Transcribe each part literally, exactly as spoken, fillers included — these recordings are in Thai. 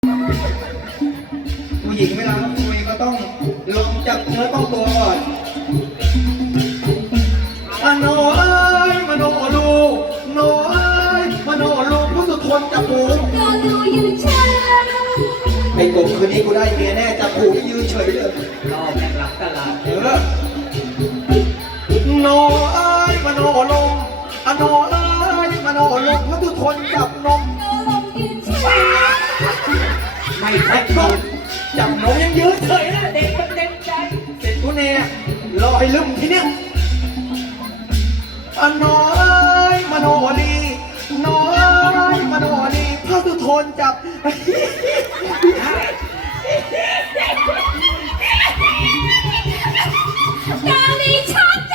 ผู้หญิงเวลาเขาคุยก็ต้องลงจากเนื้อต้องตัวก่อนอะโนเอ้ยมโนลูโนเอ้ยมโนลูผู้สุดทนจับผูไอ้กบคืนนี้กูได้เมียแน่จับผูไม่ยืนเฉยเลยรอแม่งหลังตลาดเออโนเอ้ยมโนลงอะโนเอ้ยมโนลงผู้สุดทนจับนมไม่ใช่นมจับนมยังยืนเฉยนะเด็กมันเต็มใจเสร็จกูเนี่ยรอให้ลืมทีเนี้ยอะโนเอ้ยมโนลีโนเอ้ยมโนลีพระสุทนจับดาลีชอบใจ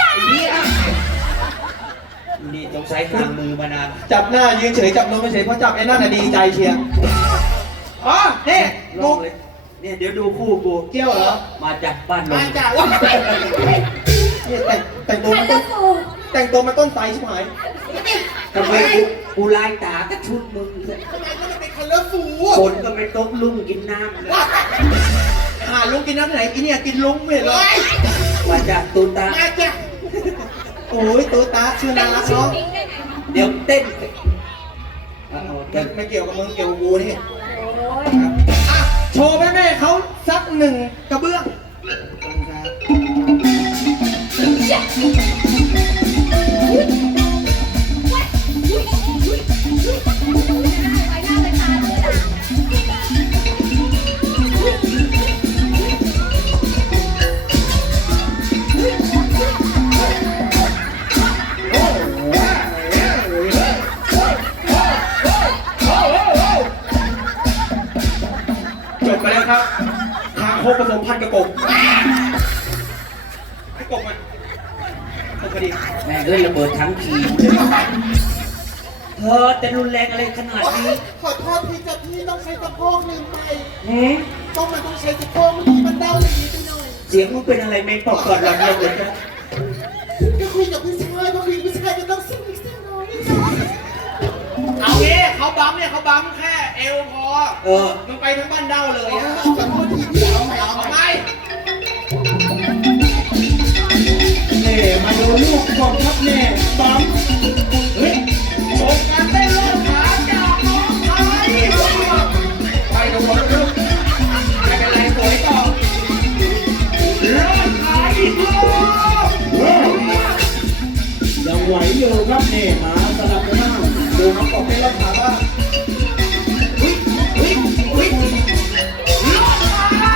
นี่ต้องใช้ทางมือมานานจับหน้ายืนเฉยจับนมเฉยเพราะจับไอ้นั่นน่ะดีใจเชียร์อ๋อนี่กูเนี่ยเดี๋ยวดูคู่กูเกี่ยวเหรอมาจากบ้านมาจากว่าเนี่ยแต่งแต่งตัวมันต้นแต่งตัวมันต้นไทรใช่ไหมทำไมกูกูลายตาก็ชุดมึงทำไมมันเป็นคัลเลอร์ฟูคนก็ไม่ตกลุ่มกินน้ำเลยหาลุงกินน้ำไหนกินเนี่ยกินลุงไม่เห็นหรอมาจากตูตามาจากโอ้ยตูตาชื่อน่ารักเนาะเดี๋ยวเต้นไม่เกี่ยวกับมึงเกี่ยวกับกูนี่โชว์แม่แม่เขาสักหนึ่งกระเบื้องจบไปแล้วครับทางโคกผสมพันธุ์กระกบกระกบมันกระกบดีแม่เอ้ยระเบิดทั้งทีเธอจะรุนแรงอะไรขนาดนี้ขอโทษพี่จับพี่ต้องใช้สะโพกลืมไปหืมต้องมันต้องใช้สะโพกเมื่อกี้มันเด้าอย่างนี้ไปหน่อยเสียงมึงเป็นอะไรไม่ปอกก่อนหลังเลยนะก็คุยกับผู้ชายก็คุยกับผู้ชายก็ต้องสิ่งสิ่งน้อยเอาเงี้เขาบั๊มเนี่ยเขาบั๊มแค่เอวพอเออมึงไปทั้งบ้านเด้าเลยนะขอโทษทีพี่เอาใหม่เอาใหม่เน่มาดูลูกของทัพเน่บั๊มเฮ้ยโชว์การเต้นโลดขาจากน้องไทยไปดูบอลลูกไม่เป็นไรสวยต่อโลดขาอีกลูกยังไหวอยู่ครับเน่หาสลับกันบ้างดูน้องกบเต้นโลดขาบ้างวิ่งวิ่งวิ่งโลดขา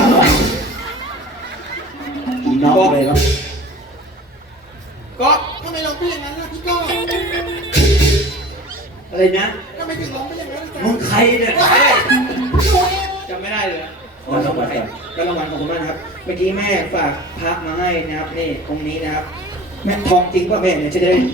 อีน้องเลยครับก็ทำไมร้องไปอย่างนั้นล่ะพี่ก้องอะไรนะทำไมถึงร้องไปอย่างนั้นมึงใครเนี่ยจำไม่ได้เลยก็รางวัลก็รางวัลของคุณมากนะครับเมื่อกี้แม่ฝากพระมาให้นะครับนี่องค์นี้นะครับแม่ทองจริงป่ะแม่เนี่ยจะได้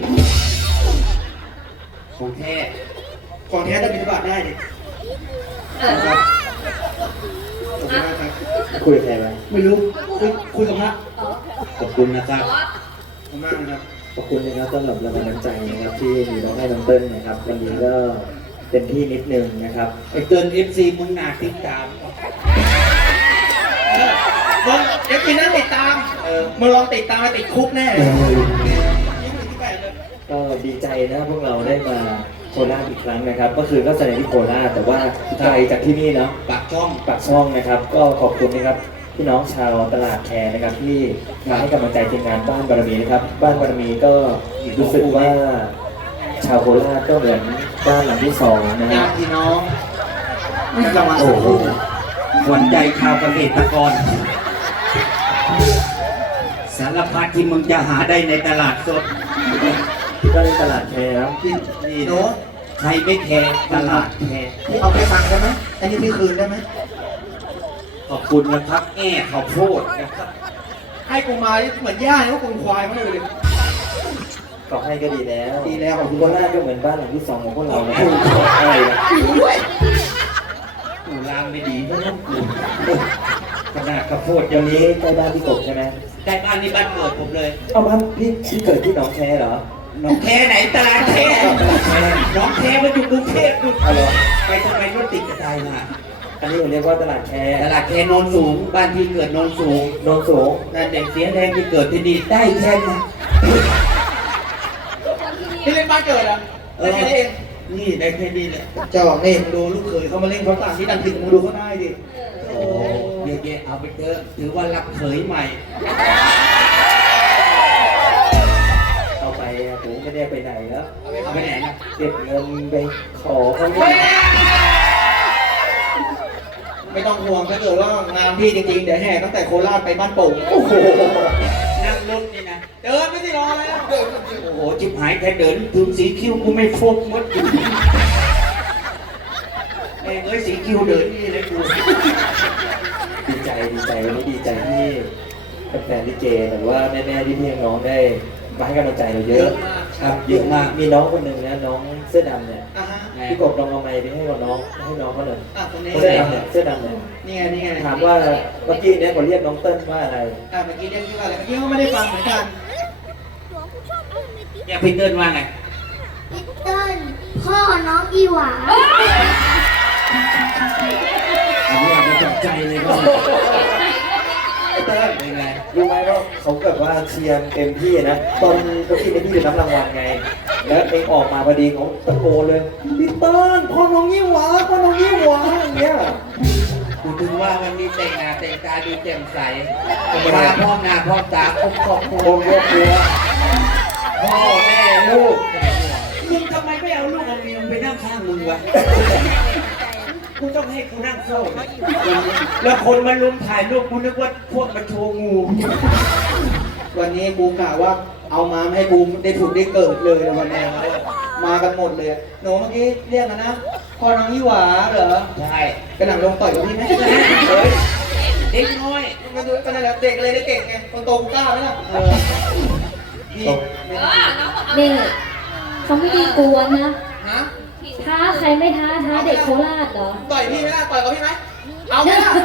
ของแท้ของแท้จะบิณฑบาตได้เนี่ยครับขอบคุณมากครับคุยกับใครไหมไม่รู้คุยคุยกับพระขอบคุณนะครับขอบคุณมากนะครับขอบคุณนะครับสำหรับแรงบันดาลใจนะครับที่มีน้องให้น้องเติ้ลนะครับวันนี้ก็เต็มที่นิดนึงนะครับไอ้เกินเอฟซีมึงหนาติดตามมึงเอฟซีนั่นติดตามเออมึงลองติดตามมาติดคุกแน่ก็ดีใจนะพวกเราได้มาโคราชอีกครั้งนะครับก็คือก็แสดงที่โคราชแต่ว่าไกลจากที่นี่เนาะปากช่องปากช่องนะครับก็ขอบคุณนะครับพี่น้องชาวตลาดแคร์นะครับที่มาให้กำลังใจทีมงานบ้านบารมีนะครับบ้านบารมีก็รู้สึกว่าชาวโคราชก็เหมือนบ้านหลังที่สองนะฮะพี่น้องจังหวัดสุโขทัยสนใจชาวเกษตรกรสารพัดที่มึงจะหาได้ในตลาดสดก็ในตลาดแคร์ครับที่นี่เนาะใครไม่แคร์ตลาดแคร์เอาไปฟังได้ไหมอันนี้พี่คืนได้ไหมขอบคุณนะครับแง่ข้าวโพดนะครับให้กูมาเหมือนย่าเนี่ยว่ากูควายมากเลยก็ให้ก็ดีแล้วดีแล้วของโคราชก็เหมือนบ้านหลังที่สองของพวกเรานะครับอะไรนะกูลามไม่ดีเพราะต้องกูขนาดข้าวโพดอย่างนี้ใกล้บ้านพี่กบใช่ไหมใกล้บ้านนี่บ้านเกิดผมเลยเอาบ้านพี่พี่เกิดที่หนองแคเหรอหนองแคไหนตลาดแคหนองแคมันอยู่กรุงเทพอยู่ไปทำไมรถติดกระจายมาอันนี้ผมเรียกว่าตลาดแคร์ตลาดแคโนนสูง บ้านที่เกิดโนนสูงโนนสูงแต่เด็กเสียแดงที่เกิดที่นี่ได้แค่นี้ที่เล่นบ้านเกิดอ่ะเออแค่นี้เองนี่ได้แค่นี้แหละเจ้านี่มึงดูลูกเขยเขามาเล่นเขาต่างที่ดังผิดมึงดูเขาได้ดิโอ้เยอะแยะเอาไปเถอะถือว่ารับเขยใหม่เอาไปอะผมไม่ได้ไปไหนแล้วเอาไปไหนนะเก็บเงินไปขอเขาไม่ต้องห่วงถ้าเกิดว่างานพี่จริงๆ เดี๋ยวแห่ตั้งแต่โคราชไปบ้านโป่งโอ้โหนั่งรถนี่นะเดินไม่ได้รอแล้วเดินโอ้โหจิบหายแค่เดินถึงสีคิ้วกูไม่โฟกหมดเอ้ยเอ้ยสีคิ้วเดินนี่เลยกูดีใจดีใจวันนี้ดีใจที่แฟนๆลิเกหรือว่าแม่ๆที่พี่น้องได้มาให้กำลังใจเราเยเยอะอะมากครับเยอะมากมีน้องคนหนึ่งนะน้องเสื้อดำเนี่ยอ่ะฮะพี่กบลองเอาไม้ไปให้กับน้องให้น้องเขาหน่อยอ่ะคนนี้เสื้อดำเนี่ยเสื้อดำเนี่ยนี่ไงนี่ไงถามว่าเมื่อกี้เนี่ยผมเรียกน้องเติ้ลว่าอะไรอ่ะเมื่อกี้เรียกชื่อว่าอะไรเมื่อกี้เขาไม่ได้ฟังเหมือนกันเนี่ยพี่เติ้ลว่าไงพี่เติ้ลพ่อน้องอีหวาอันนี้เอาไปจับใจเลยก็ไอ้เติ้ลเป็นไงรู้ไหมว่าเขาแบบว่าเชียร์เต็มที่นะตอนเมื่อกี้เนี่ยพี่อยู่รับรางวัลไง แล้วเองออกมาพอดีเขาตะโกนเลยพี่เติ้ลพ่อน้องยี่หวาพ่อน้องยี่หวาอย่างเงี้ยกูถึงว่าวันนี้แต่งหน้าแต่งตาดูแจ่มใสตาพ่อหน้าพ่อตาครบครอบครัวโอ้โหกลัวพ่อแม่ลูกมึงทำไมไม่เอาลูกเอาเมียมึงไปนั่งข้างมึงวะกูต้องให้กูนั่งเฝ้าแล้วคนมาลุมถ่ายรูปกูนึกว่าพวกมาโชว์งูวันนี้กูกะว่าเอามาให้กูได้ถูกได้เกิดเลยในวันนี้มากันหมดเลยหนูเมื่อกี้เรียกกันนะพ่อน้องยี่หวาเหรอใช่กระหน่ำลงต่อยกับพี่ไหมเฮ้ยเด็กน้อยมาดูกันนั่นแหละเด็กเลยได้เก่งไงคนโตกูกล้าไหมล่ะเออพี่นี่เขาไม่ได้กวนนะฮะท้าใครไม่ท้าท้าเด็กโคราชเหรอต่อยพี่ไหมล่ะต่อยกับพี่ไหมเอาไหมล่ะ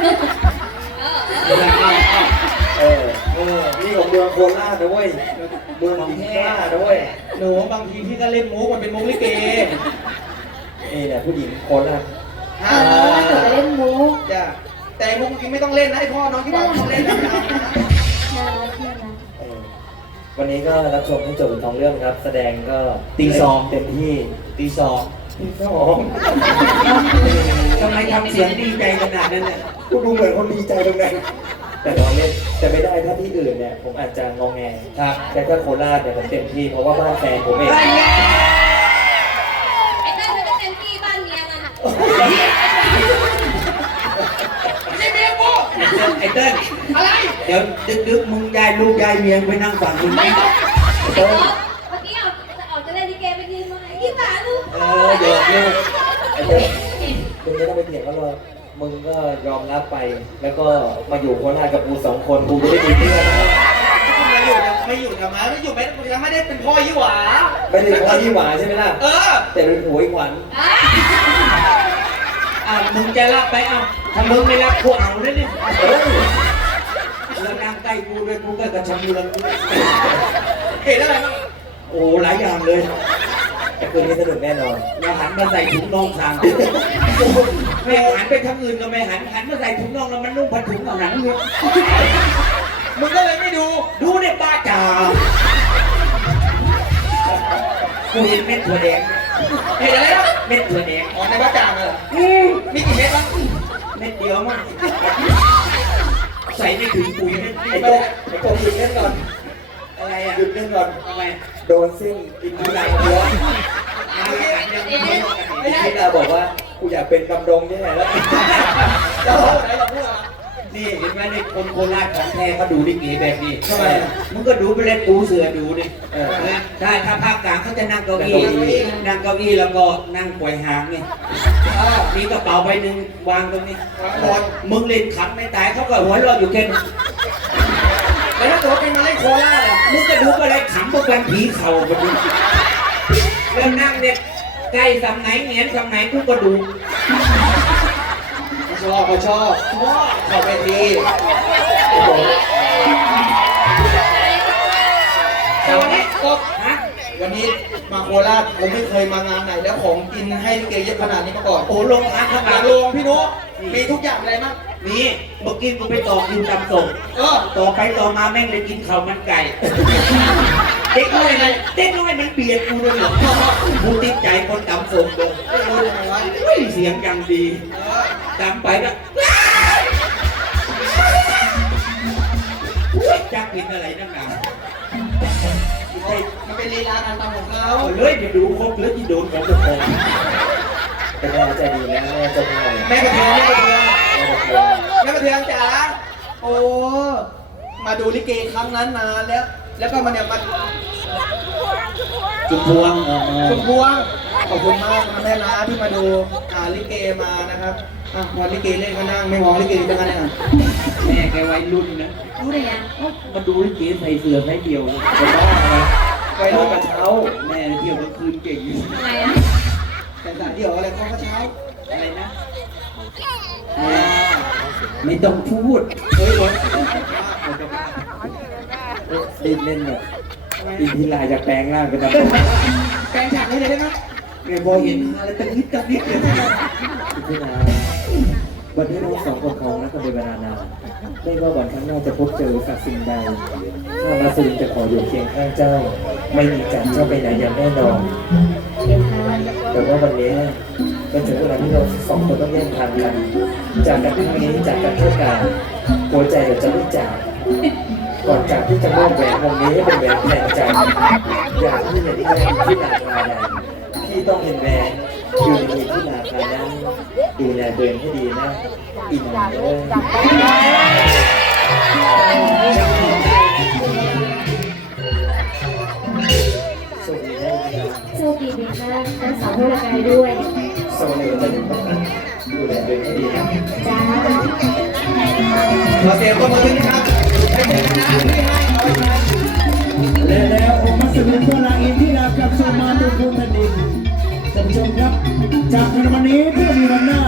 เออเออนี่ของเมืองโคราชนะเว้ยเมืองของแท้นะเว้ยหนูบางทีพี่ก็เล่นมุกมันเป็นมุกลิเกนี่แหละผู้หญิงโคราชฮะเออเกิดไปเล่นมุกจ้ะแต่มุกจริงไม่ต้องเล่นนะให้พ่อน้องที่บ้านต้องเล่นนะน่ารักน่ารักเออวันนี้ก็รับชมให้จบเป็นทองเรื่องครับ แสดงก็ตีสองเต็มที่ตีสองตีสองทำไมทำเสียงดีใจขนาดนั้นเนี่ยกูดูเหมือนคนดีใจตรงนั้นแต่เราเล่นแต่ไม่ได้ถ้าที่อื่นเนี่ยผมอาจจะงองแงครับแต่ถ้าโคราชเนี่ยผมเต็มที่เพราะว่าบ้านแฟนผมเองไอ้เต้นจะเป็นที่บ้านเมียมันนี่เมียกูไอ้เติ้ลอะไรเดี๋ยวดึกๆมึงยายลูกยายเมียไปนั่งฝั่งมึงไหมเมื่อกี้ออกจะออกจะเล่นลิเกไปยืนมายี่หมาลูกเออเดี๋ยวลูกไอ้เจ้ามึงไม่ต้องไปเถียงเขาหรอกมึงก็ยอมรับไป แล้วก็มาอยู่โคราชกับกูสองคนกูจะได้ดีเพื่อนไม่อยู่นะไม่อยู่นะมาไม่อยู่ไม่ยังไม่ได้เป็นพ่อยี่หวาไม่ได้พ่อที่หวานใช่ไหมล่ะเออแต่เป็นผัวอีกหวานอ่ะมึงจะรับไปอ่ะถ้ามึงไม่รับกูเอาเลยเนี่ยเอ้ยแล้วนั่งใกล้กูด้วยกูก็กระชับเรืองเห็นอะไรบ้างโอ้หลายอย่างเลยแต่คืนนี้สนุกแน่นอนเราหันมาใส่ถุงน่องทางไม่หันไปทางอื่นก็ไม่หันหันมาใส่ถุงน่องแล้วมันนุ่งผ้าถุงเอาหนังเลยมึงก็เลยไม่ดูดูเนี่ยป้าจ๋ากูเห็นเม็ดถั่วแดงเห็นอะไรบ้างเม็ดถั่วแดงอ๋อในบ้านจางเลยอืมมีกี่เม็ดบ้างเม็ดเดียวมั้งใส่ไม่ถึงปุ๋ยเม็ดไอ้เดีโต๊ะยวไอ้โต๊ะหยุดเล่นก่อนอะไรอ่ะหยุดเล่นก่อนทำไมโดนซิ่งอินทิราหัวมาแล้วกันยังไม่รู้กันอินทิราบอกว่ากูอยากเป็นดำรงที่ไหนแล้วจะพูดไหนจะพูดอ่ะนี่เห็นไหมนี่คนโคราชของแท้เขาดูลิเกแบบนี้ทำไมอ่ะมึงก็ดูไปเลยปูเสือดูดิเออนะถ้าถ้าภาคกลางเขาจะนั่งเก้าอี้นั่งเก้าอี้แล้วก็นั่งป่วยหางไงอ่ามีกระเป๋าใบหนึ่งวางตรงนี้วางบนมึงเล่นขำไม่ตายเขาก็หัวเราะอยู่แค่นี้แล้วถ้าเกิดว่าเป็นมาเล่นโคราชอ่ะมึงก็ดูไปเลยขำพวกกันผีเข่ากันดูแล้วนั่งเนี่ยใกล้สำไหนเหงียนสำไหนกูก็ดูเขาชอบเขาชอบขอบเวทีแต่วันนี้ก็ฮะวันนี้มาโคราชผมไม่เคยมางานไหนแล้วของกินให้ลิเกเยอะขนาดนี้มาก่อนโอ้ลงทางข้างหหลัลังงโรงพี่นุ๊กมีทุกอย่างอะไรมั้งนี่เมื่อกี้กูไปต่อคิวจำส่งเออต่อไปต่อมาแม่งเลยกินข้าวมันไก่ เด็กน้อยมันเด็กน้อยมันเบียดกูเลยเหรอกูติดใจคนจำส่งเลยไม่รู้ยังไงวะเฮ้ยเสียงยังดีเออจำไปก็จักกินอะไรนักหนาไอ้มันเป็นลีลาการตำของเขาเอาเลยไปดูครบแล้วที่โดนของปกครองเป็นแม่ใจดีนะแม่เจ้าพ่อแม่กระเทียมแม่กระเทียมแม่กระเทียมแม่กระเทียมจ๋าโอ้มาดูลิเกครั้งนั้นนานแล้ว แล้วก็มาเนี่ยมาจุดพวงชุมพวงขอบคุณมากนะแม่นะที่มาดูอ่าลิเกมานะครับอ่ะวันลิเกเล่นก็นั่งไม่มองลิเกจะกันเนี่ยแม่แกวัยรุ่นนะรู้ได้ยังมาดูลิเกใส่เสื้อใส่เดียวจะบ้าไหมไปรถกระเช้าแม่เที่ยวกลางคืนเก่งทำไมอ่ะแต่สายเดี่ยวอะไรเขาก็เช้าอะไรนะแม่ไม่ต้องพูดเฮ้ยรถดินเล่นเนี่ยดินที่ลายจากแปลงร่างเป็นแบบแปลงฉากนี้เลยได้ไหมแม่พอเห็นอะไรตะนิดตะนิดเลยพินาวันที่น้องสองคนของนักเป็นเวลานานไม่ว่าวันข้างหน้าจะพบเจอกับสิ่งใดข้ามาสุรินจะขออยู่เคียงข้างเจ้า ไม่มีการเจ้าไปไหนอย่างแน่นอนเดี๋ยวค่ะแต่ว่าวันนี้เป็นถึงเวลาที่เราสองคนต้องแยกทางกัน จากกันครั้งนี้จากกันเท่ากันหัวใจเราจะไม่จาก ก่อนจากที่จะมอบแหวนวงนี้ให้เป็นแหวนแทนใจ อยากที่จะได้แหวนที่นาคาใดที่ต้องเป็นแหวนอยู่ในมือที่นาคานั้นดูแลตัวเองให้ดีนะอีนางเอ้ยสวัสดีนะโชคดีไหมคะทั้งสองพวกกายด้วยสวัสดีจะดูแลตัวเองให้ดีนะจ้าขอเสียงปรบมือด้วยนะครับให้เป็นคณะที่ให้เอาไปใช้และแล้วองค์มัสยิดตัวลาอินที่รับกับสมาตุภูมิแผ่นดินท่านผู้ชมครับ จากวันนี้เพื่อมีวันหน้า